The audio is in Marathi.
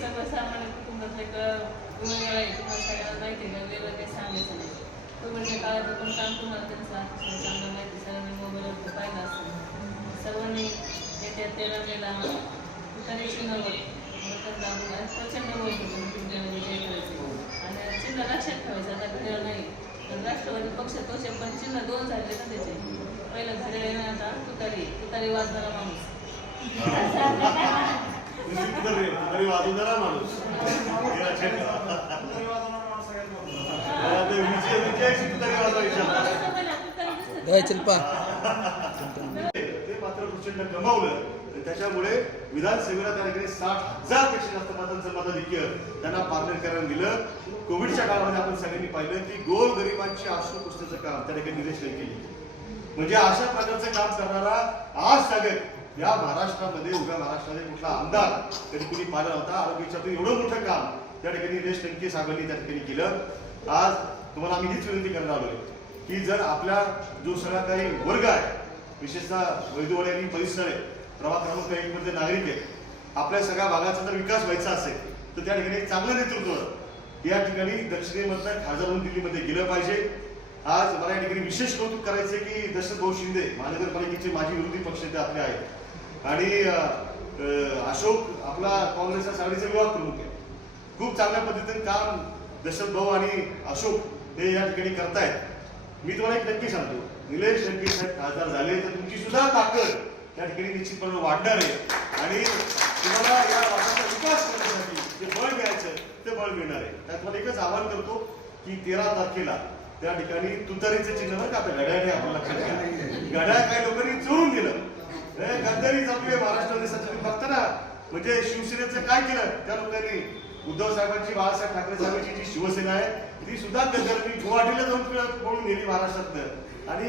सर्वसामान्य कुटुंबातलं एक गुन्हेगार आहे तुम्हाला सगळ्यांना माहिती आहे वेगळं काही सांगायचं नाही कोविडच्या काळात पण काम तुम्हाला त्यांचं चांगलं माहिती सगळ्यांनी मोबाईलवर पाहिलं असतं सर्वांनी येत्या तेरा मेला तुतारी प्रचंड होईल आणि चिन्ह लक्षात ठेवायचं आता घड्याळ नाही तर राष्ट्रवादी पक्ष तोचे पण चिन्ह दोन झाले ना त्याचे पहिलं घड्याळ आता तुतारी तुतारी वाजणारा माणूस तरी वाजवणारा माणूस ते मात्र प्रचंड गमावलं त्याच्यामुळे विधानसभेला त्या ठिकाणी साठ हजारपेक्षा जास्त मतांचं मताधिक्य त्यांना पार्लर करायला दिलं. कोविडच्या काळामध्ये आपण सगळ्यांनी पाहिलं की गोर गरिबांची आसू पुस्तकाचं काम त्या ठिकाणी निलेश केली. म्हणजे अशा प्रकारचं काम करणारा आज सगळ्यात या महाराष्ट्रामध्ये उभ्या महाराष्ट्रामध्ये कुठला आमदार तरी कुणी पाहिला होता आरोग्याच्या एवढं मोठं काम त्या ठिकाणी रेश टंकी साहेबांनी त्या ठिकाणी केलं. आज तुम्हाला आम्ही हीच विनंती करणार आलोय की जर आपला जो सगळा काही वर्ग आहे विशेषतः वैद्यवाडी आणि परिसर आहे प्रभाग क्रमांक एक मध्ये नागरिक आहेत आपल्या सगळ्या भागाचा जर विकास व्हायचा असेल तर त्या ठिकाणी चांगलं नेतृत्व या ठिकाणी दक्षिणेमधनं खासदार दिल्लीमध्ये गेलं पाहिजे. आज मला या ठिकाणी विशेष कौतुक करायचं की दशरथ भाऊ शिंदे महानगरपालिकेचे माजी विरोधी पक्षनेते आपले आहेत. आणि अशोक आपला काँग्रेसच्या साडीचा विभाग प्रमुख आहे खूप चांगल्या पद्धतीने काम दशरथ भाऊ आणि अशोक हे या ठिकाणी करतायत. मी तुम्हाला एक नक्की सांगतो. निलेश लंके साहेब खासदार झाले तर तुमची सुद्धा ताकद त्या ठिकाणी निश्चितपणे वाढणार आहे. आणि तुम्हाला या भागाचा विकास करण्यासाठी जे बळ मिळायचं ते बळ मिळणार आहे. त्यात मला एकच आवाहन करतो की तेरा तारखेला त्या ठिकाणी तुतारीचं चिन्ह बरं का आता घड्याळ घ्या घड्याळ काही लोकांनी चोरून गेलं हे गद्दारी जपली महाराष्ट्र देशाचं फक्त ना म्हणजे शिवसेनेचं काय केलं त्या लोकांनी उद्धव साहेबांची बाळासाहेब ठाकरे साहेबांची जी शिवसेना आहे ती सुद्धा गद्दारी गुवाहाटीला जाऊन पळून गेली महाराष्ट्रातनं. आणि